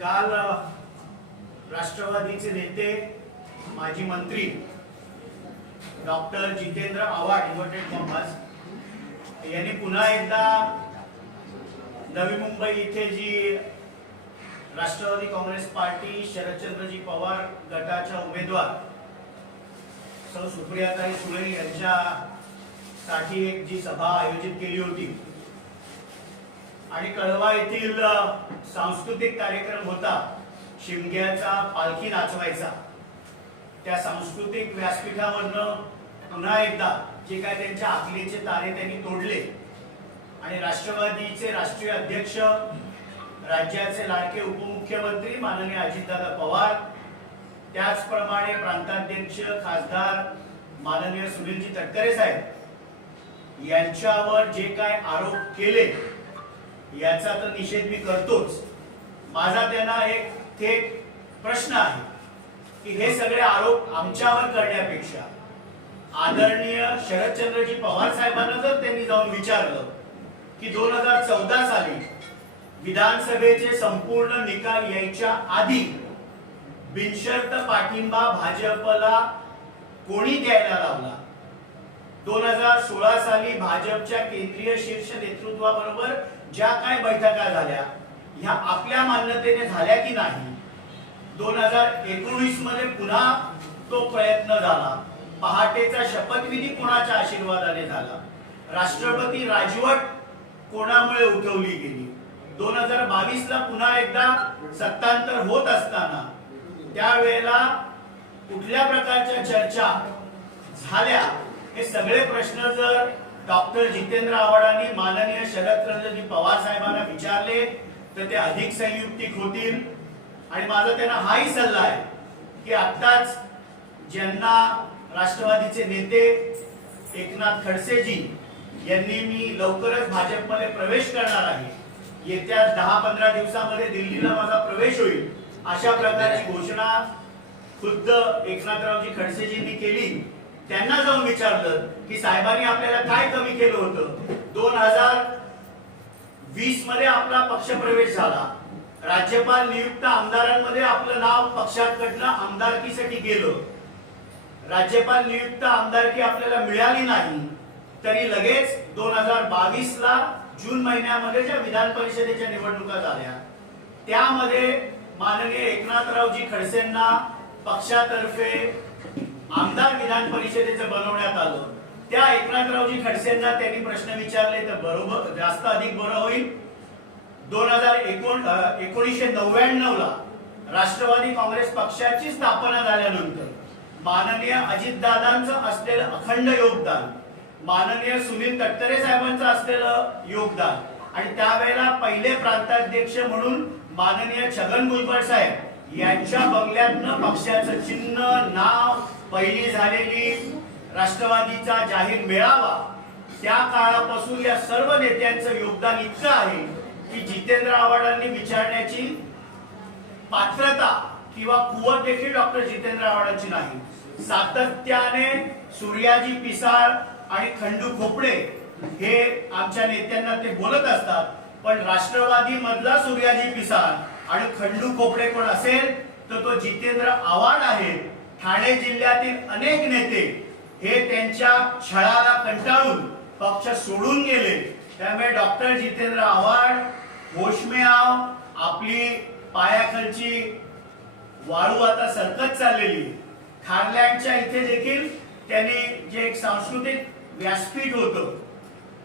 काल राष्ट्रवादीचे नेते माजी मंत्री doctor Jitendra Awhad inverted commas यांनी पुन्हा एकदा नवी मुंबई इथे जी राष्ट्रवादी काँग्रेस पार्टी शरदचंद्रजी पवार गटाच्या उमेदवार सौ सुप्रियाताई सुळे यांच्यासाठी एक जी सभा आयोजित केली होती. आणि कळवा येथील सांस्कृतिक कार्यक्रम होता. शिमग्याचा पालखी नाचवायचा. त्या सांस्कृतिक व्यासपीठावरनं पुन्हा एकदा जे काय त्यांच्या आखलीचे तारे त्यांनी तोडले आणि राष्ट्रवादीचे राष्ट्रीय अध्यक्ष राज्याचे लाडके उपमुख्यमंत्री माननीय अजितदादा पवार त्याचप्रमाणे प्रांताध्यक्ष खासदार माननीय सुनीलजी तटकरे साहेब यांच्यावर जे काय आरोप केले याचा तर निषेध मी करतोच. माझा त्यांना एक थेट प्रश्न आहे की हे सगळे आरोप आमच्यावर करण्यापेक्षा आदरणीय शरदचंद्रजी पवार साहेबांना जर त्यांनी जाऊन विचारलं की दोन हजार चौदा साली विधानसभेचे संपूर्ण निकाल यायच्या आधी बिनशर्त पाठिंबा भाजपला कोणी द्यायला लावला? दोन हजार सोळा साली भाजपच्या केंद्रीय शीर्ष नेतृत्वाबरोबर ज्या काय बैठका झाल्या ह्या आपल्या मान्यतेने झाल्या की नाही दोन हजार एकोणीसमध्ये पुन्हा तो प्रयत्न झाला. पहाटेचा शपथविधी कोणाच्या आशीर्वादाने झाला? राष्ट्रपती राजवट कोणामुळे उठवली गेली? दोन हजार बावीस ला पुन्हा एकदा सत्तांतर होत असताना त्यावेळेला कुठल्या प्रकारच्या चर्चा झाल्या? हे सगळे प्रश्न जर डॉक्टर जितेंद्र आव्हाडांनी माननीय शरदचंद्रजी पवार साहेबांना विचारले तर ते अधिक संयुक्तिक होतील. आणि माझा त्यांना हाही सल्ला आहे की आत्ताच ज्यांना राष्ट्रवादीचे नेते एकनाथ खडसेजी यांनी मी लवकरच भाजपमध्ये प्रवेश करणार आहे. येत्या दहा पंधरा दिवसामध्ये दिल्लीला माझा प्रवेश होईल अशा प्रकारची घोषणा खुद्द एकनाथरावजी खडसेजींनी केली. त्यांना जाऊन विचारलं की साहेबांनी आपल्याला काय कमी केलं होतं? दोन हजार वीसमध्ये आपला पक्षप्रवेश झाला. राज्यपाल नियुक्त आमदारांमध्ये आपलं नाव पक्षाकडनं आमदारकीसाठी गेलं. राज्यपाल नियुक्त आमदारकी आपल्याला मिळाली नाही तरी लगेच दोन हजार बावीस ला जून महिन्यामध्ये ज्या विधान परिषदेच्या निवडणुका झाल्या त्यामध्ये माननीय एकनाथरावजी खडसेंना पक्षातर्फे आमदार विधान परिषदेचं बनवण्यात आलं. त्या एकनाथरावजी खडसेंना त्यांनी प्रश्न विचारले तर बरोबर जास्त अधिक बरं होईल? दोन हजार एकोण एकोणीसशे नव्याण्णव ला राष्ट्रवादी काँग्रेस पक्षाची स्थापना झाल्यानंतर माननीय अजितदादांचं असलेलं अखंड योगदान माननीय सुनील तटकरे साहेबांचं असलेलं योगदान आणि त्यावेळेला पहिले प्रांताध्यक्ष म्हणून माननीय छगन भुजबळ साहेब यांच्या बंगल्यातनं पक्षाचं चिन्ह नाव पहिली झालेली राष्ट्रवादीचा जाहीर मेळावा त्या काळापासून या सर्व नेत्यांचं योगदान इतकं आहे की जितेंद्र आव्हाडांनी विचारण्याची पात्रता किंवा कुवत देखील डॉक्टर जितेंद्र आव्हाडांची नाही. सातत्याने सूर्याजी पिसाळ आणि खंडू खोपडे हे आमच्या नेत्यांना ते बोलत असतात पण राष्ट्रवादी मधला सूर्याजी पिसाळ आणि खंडू खोपडे कोण असेल तर तो जितेंद्र आव्हाड आहे. ठाणे जिल्ह्यातील अनेक नेते हे त्यांच्या छळाला कंटाळून पक्ष सोडून गेले. त्यामुळे डॉक्टर जितेंद्र आव्हाड होशमेआव आपली पायाखालची वाळू आता सरकत चाललेली. खारलँडच्या इथे देखील त्यांनी जे एक सांस्कृतिक व्यासपीठ होतं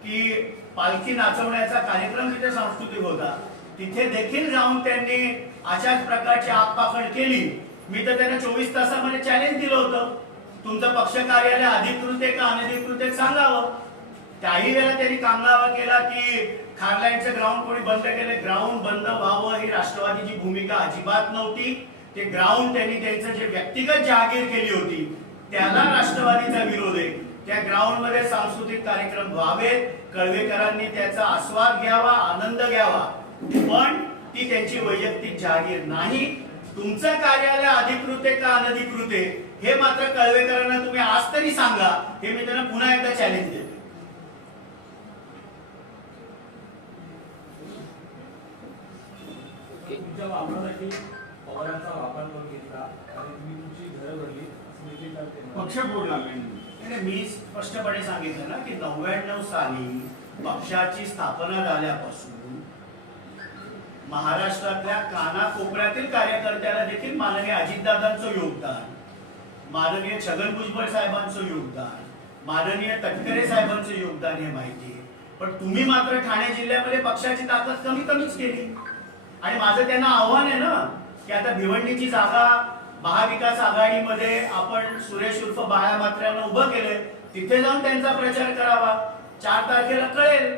की पालखी नाचवण्याचा कार्यक्रम तिथे सांस्कृतिक होता. तिथे देखील जाऊन त्यांनी अशाच प्रकारची आगपाखड केली. मी तर त्यांना चोवीस तासामध्ये चॅलेंज दिलं होतं. तुमचं पक्ष कार्यालय अधिकृत आहे का अनधिकृत आहे सांगावं. त्याही वेळेला त्यांनी कामगावा केला की खारलाईनचं ग्राउंड कोणी बंद केले ग्राउंड बंद व्हावं ही राष्ट्रवादीची भूमिका अजिबात नव्हती. ते ग्राउंड त्यांनी त्यांचं जे व्यक्तिगत जागीर केली होती त्याला राष्ट्रवादीचा विरोध आहे. त्या ग्राउंडमध्ये सांस्कृतिक कार्यक्रम व्हावेत. कळवेकरांनी त्याचा आस्वाद घ्यावा आनंद घ्यावा. पण ती त्यांची वैयक्तिक जहागीर नाही. तुमचं कार्यालय अधिकृत आहे का अनधिकृत आहे हे मात्र कळवेकरांना तुम्ही आज तरी सांगा. हे मी त्यांना पुन्हा एकदा चॅलेंज देतो. ओके. तुमच्या वापरासाठी पवारांचा वापर करून घेतला. आणि तुम्ही तुमची घरं भरली. पक्ष मी नाही, मी स्पष्टपणे सांगितलं ना की नव्याण्णव साली पक्षाची स्थापना झाल्यापासून महाराष्ट्रातल्या कानाकोपऱ्यातील कार्यकर्त्याला देखील माननीय अजितदादांचं योगदान माननीय छगन भुजबळ साहेबांचं योगदान माननीय तटकरे साहेबांचं योगदान हे माहिती आहे. पण तुम्ही मात्र ठाणे जिल्ह्यामध्ये पक्षाची ताकद कमी कमीच केली. आणि माझं त्यांना आव्हान आहे ना की आता भिवंडीची जागा महाविकास आघाडीमध्ये आपण सुरेश उर्फ बाळा मात्र्यांना उभं केलंय तिथे जाऊन त्यांचा प्रचार करावा. चार तारखेला कळेल.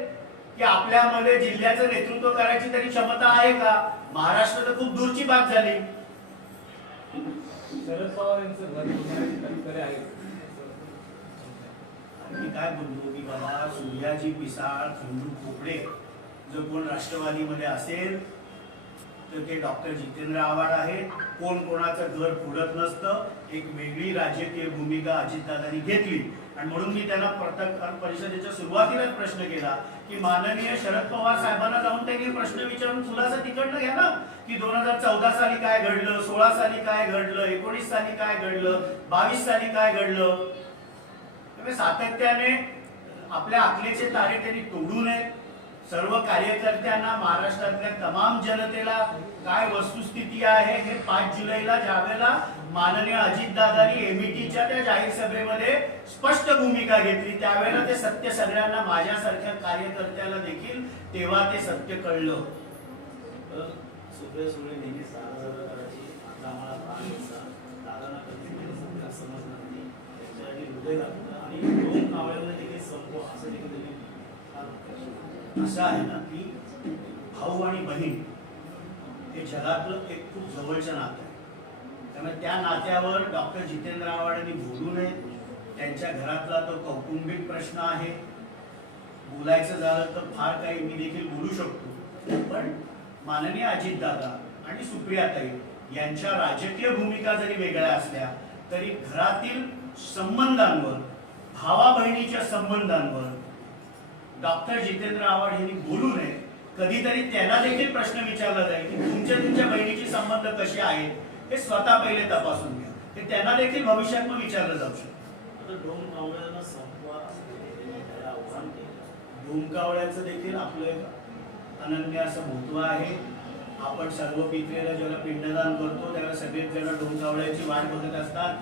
की आपल्यामध्ये जिल्ह्याचं नेतृत्व करायची तरी क्षमता आहे का? महाराष्ट्र तर खूप दूरची बात झाली. शरद पवार यांचं काय बोलतो की बाबा सूर्याजी पिसाळ खंडू खोपडे जर कोण राष्ट्रवादीमध्ये असेल तर ते डॉक्टर जितेंद्र आव्हाड आहेत. कोण कोणाचं घर फोडत नसतं. एक वेगळी राजकीय भूमिका अजितदादांनी घेतली. आणि म्हणून मी त्यांना पत्रकार परिषदेच्या सुरुवातीलाच प्रश्न केला की माननीय शरद पवार साहेबांना जाऊन त्यांनी प्रश्न विचारून खुलासा तिकडनं घ्या ना की दोन हजार चौदा साली काय घडलं सोळा साली काय घडलं एकोणीस साली काय घडलं बावीस साली काय घडलं? म्हणजे सातत्याने आपल्या आखलेचे तारे त्यांनी तोडू नये. सर्व कार्यकर्त्यांना महाराष्ट्रातल्या तमाम जनतेला काय वस्तुस्थिती आहे हे पाच जुलैला ज्यावेळेला माननीय अजितदादांनी एमईटीच्या त्या जाहीर सभेमध्ये स्पष्ट भूमिका घेतली. त्यावेळेला ते सत्य सगळ्यांना माझ्यासारख्या कार्यकर्त्याला देखील तेव्हा ते सत्य कळलं. आणि संपव असं आहे ना की भाऊ आणि बहीण हे जगातलं एक खूप जवळचं नातं त्यामुळे त्या नात्यावर डॉक्टर जितेंद्र आव्हाडांनी बोलू नये. त्यांच्या घरातला तो कौटुंबिक प्रश्न आहे. बोलायचं झालं तर फार काही मी देखील बोलू शकतो. पण माननीय अजितदादा आणि सुप्रियाताई यांच्या राजकीय भूमिका जरी वेगळ्या असल्या तरी घरातील संबंधांवर भावा बहिणीच्या संबंधांवर डॉक्टर जितेंद्र आव्हाड यांनी बोलू नये. कधीतरी त्यांना देखील प्रश्न विचारला जाईल की तुमच्या तुमच्या बहिणीचे संबंध कसे आहेत? हे स्वतः पहिले तपासून घ्या. हे त्यांना देखील भविष्यात मग विचारलं जाऊ शकतं. आता देखील आपलं एक अनन्य असं महत्त्व आहे. आपण सर्व पित्रेला ज्याला पिंडदान करतो त्याला सगळेच जण डोंकावळ्याची वाट बघत असतात.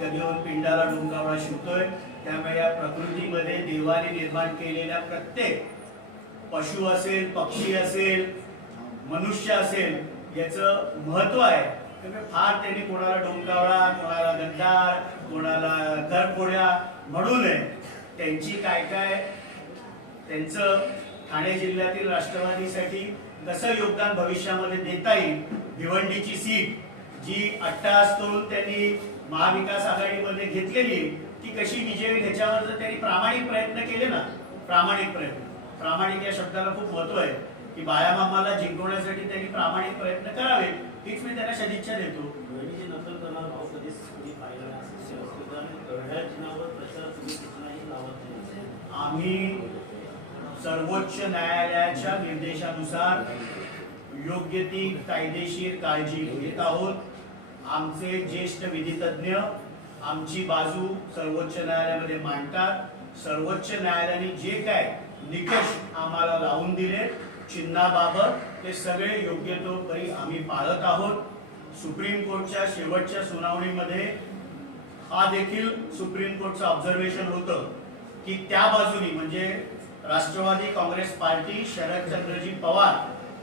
कधीवर पिंडाला डोंकावळा शिवतोय? त्यामुळे या प्रकृतीमध्ये देवाने निर्माण केलेल्या प्रत्येक पशु असेल पक्षी असेल मनुष्य असेल याचं महत्त्व आहे. फार त्यांनी कोणाला डोंकावळा कोणाला गद्दार कोणाला घरफोड्या म्हणू नये. त्यांची काय काय त्यांचं ठाणे जिल्ह्यातील राष्ट्रवादीसाठी कसं योगदान भविष्यामध्ये देता येईल भिवंडीची सीट जी अट्टास करून त्यांनी महाविकास आघाडीमध्ये घेतलेली ती कशी विजयी ह्याच्यावर जर त्यांनी प्रामाणिक प्रयत्न केले ना प्रामाणिक प्रयत्न. प्रामाणिक या शब्दाला खूप महत्त्व आहे की बायामामाला जिंकवण्यासाठी त्यांनी प्रामाणिक प्रयत्न करावेत. हीच मी त्यांना सदिच्छा देतो. बहिणीची नकल करणार भाऊ कधीच पाहिलं तुम्ही नाही. आम्ही सर्वोच्च न्यायालयाच्या निर्देशानुसार योग्य ती कायदेशीर काळजी घेत आहोत. आमचे ज्येष्ठ विधितज्ञ आमची बाजू सर्वोच्च न्यायालयामध्ये मांडतात. सर्वोच्च न्यायालयाने जे काय निकष आम्हाला लावून दिले चिन्हाबाबत ते सगळे योग्य तो तरी आम्ही पाळत आहोत. सुप्रीम कोर्टच्या शेवटच्या सुनावणीमध्ये हा देखील सुप्रीम कोर्टचं ऑब्झर्वेशन होतं की त्या बाजूनी म्हणजे राष्ट्रवादी काँग्रेस पार्टी शरदचंद्रजी पवार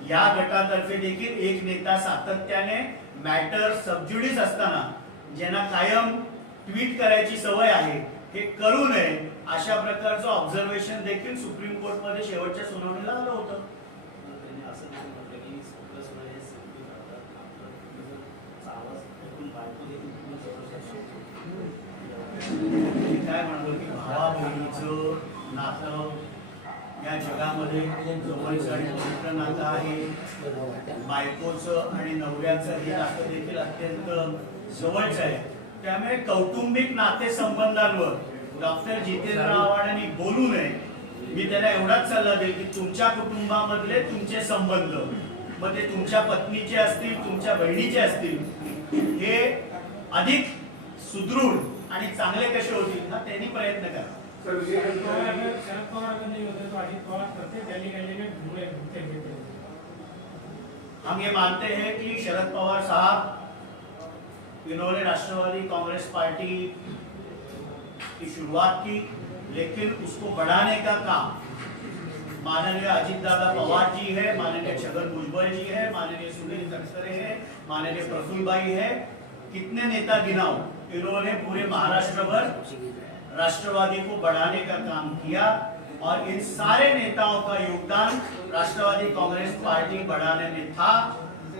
या गटातर्फे देखील एक नेता सातत्याने मॅटर सबज्युडीस असताना ज्यांना कायम ट्विट करायची सवय आहे हे करू नये अशा प्रकारचं ऑब्झर्वेशन देखील सुप्रीम कोर्टमध्ये शेवटच्या सुनावणीला आलं होतं तर त्यांनी असं देखील म्हटलं की सुप्रिया सुळे हे सेल्फी काढतात आपलं तुम्ही जर चा आवाज ऐकून बायको देखील तुम्ही जबरदस्त मी काय म्हणतो की भावा बहिणीचं नातं या जगामध्ये जवळचं आणि पवित्र नातं आहे. बायकोचं आणि नवऱ्याचं हे नातं देखील अत्यंत जवळचं आहे. त्यामुळे कौटुंबिक नातेसंबंधांवर डॉक्टर जितेंद्र आव्हाडांनी बोलू नये. मी त्यांना एवढाच सल्ला देईल की तुमच्या कुटुंबामधले तुमचे संबंध मग ते तुमच्या पत्नीचे असतील तुमच्या बहिणीचे असतील हे अधिक सुदृढ आणि चांगले कसे होतील ना त्यांनी प्रयत्न करा. सर शरद होते तो अजित पवार प्रत्येक रैली कैंडिडेट घूमे घूमते फिरते हम ये मानते हैं कि शरद पवार साहब इन्होंने राष्ट्रवादी कांग्रेस पार्टी की शुरुआत की लेकिन उसको बढ़ाने का काम माननीय अजित दादा पवार जी है माननीय छगन भुजबल जी है माननीय सुनील तटकरे है माननीय प्रफुल्ल भाई है कितने नेता गिनाओ इन्होंने पूरे महाराष्ट्र भर राष्ट्रवादी को बढ़ाने का काम किया और इन सारे नेताओं का योगदान राष्ट्रवादी कांग्रेस पार्टी बढ़ाने में था।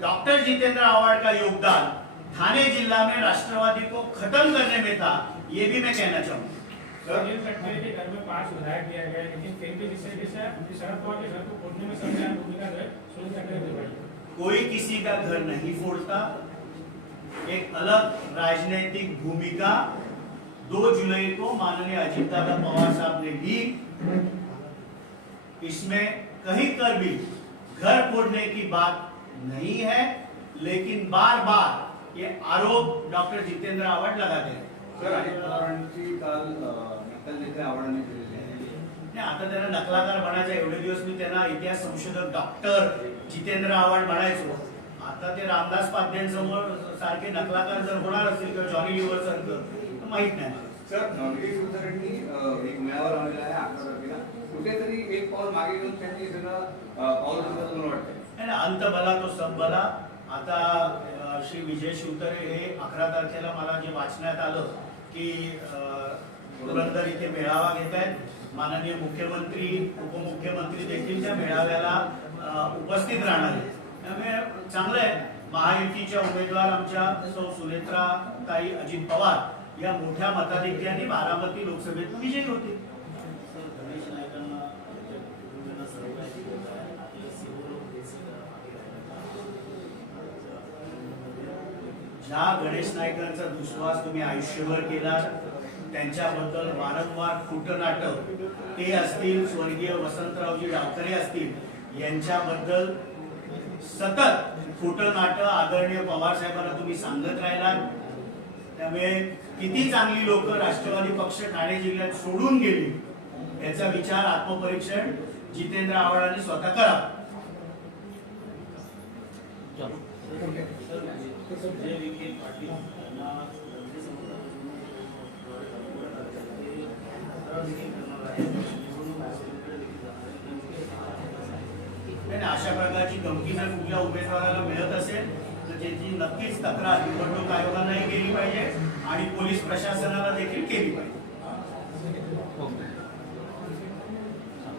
डॉक्टर जितेंद्र आव्हाड का योगदान थाने जिला में राष्ट्रवादी को खत्म करने में था ये भी मैं कहना चाहूँगा। सुनील तटकरे के घर में पाँच विधायक दिया गया लेकिन फिर भी जिससे जिससे शरद पवार के घर को फोड़ने में सबसे भूमिका जो सुनील तटकरे ने निभाई कोई किसी का घर नहीं फोड़ता एक अलग राजनीतिक भूमिका। दो जुलाई को माननीय अजीत दादा पवार साहब ने ली इसमें कहीं कर भी घर फोड़ने की बात नहीं है लेकिन बार बार ये आरोप डॉक्टर जितेंद्र आव्हाड लगाते हैं। आता त्यांना नकलाकार बनायचा एवढे दिवस मी त्यांना इतिहास संशोधक डॉक्टर जितेंद्र आव्हाड म्हणायचो आता ते रामदास पाध्यांसमोर सारखे नकलाकार जर होणार असतील किंवा जॉनी लिव्हर सारखं तर माहीत नाही. सर शिवतरेंनी अं, एक मेळावा लावलेला आहे अकरा तारखेला. कुठेतरी एक पाऊल मागे घेऊन त्यांनी सगळं पाऊल उचललं मला नाही, अंत भला तो सब भला. आता श्री विजय शिवतरे हे अकरा तारखेला मला जे वाचण्यात आलं की पुरंदर इथे मेळावा घेत आहेत. माननीय मुख्यमंत्री उपमुख्यमंत्री देखील त्या मेळाव्याला उपस्थित राहणार आहेत. त्यामुळे चांगलं आहे. महायुतीच्या उमेदवार आमच्या सौ सुनेत्रा ताई अजित पवार या मोठ्या मताधिक्याने बारामती लोकसभेत विजयी होतील गणेश ज्या गणेश नायकांचा दुश्वास तुम्ही आयुष्यभर केला त्यांच्याबद्दल वारंवार कुटनाटक ते असतील स्वर्गीय वसंतरावजी डावकरे असतील यांच्याबद्दल सतत फुटनाटक आदरणीय पवार साहेबांना तुम्ही सांगत राहिलात त्यामुळे किती चांगली लोक राष्ट्रवादी पक्ष ठाणे जिल्ह्यात सोडून गेली याचा विचार आत्मपरीक्षण जितेंद्र आव्हाडांनी स्वतः करा Thank you विखे पाटील यांना रस्ते नाही, नाही, अशा प्रकारची धमकी जर कुठल्या उमेदवाराला मिळत असेल तर त्याची नक्कीच तक्रार निवडणूक आयोगालाही केली पाहिजे आणि पोलीस प्रशासनाला देखील केली पाहिजे.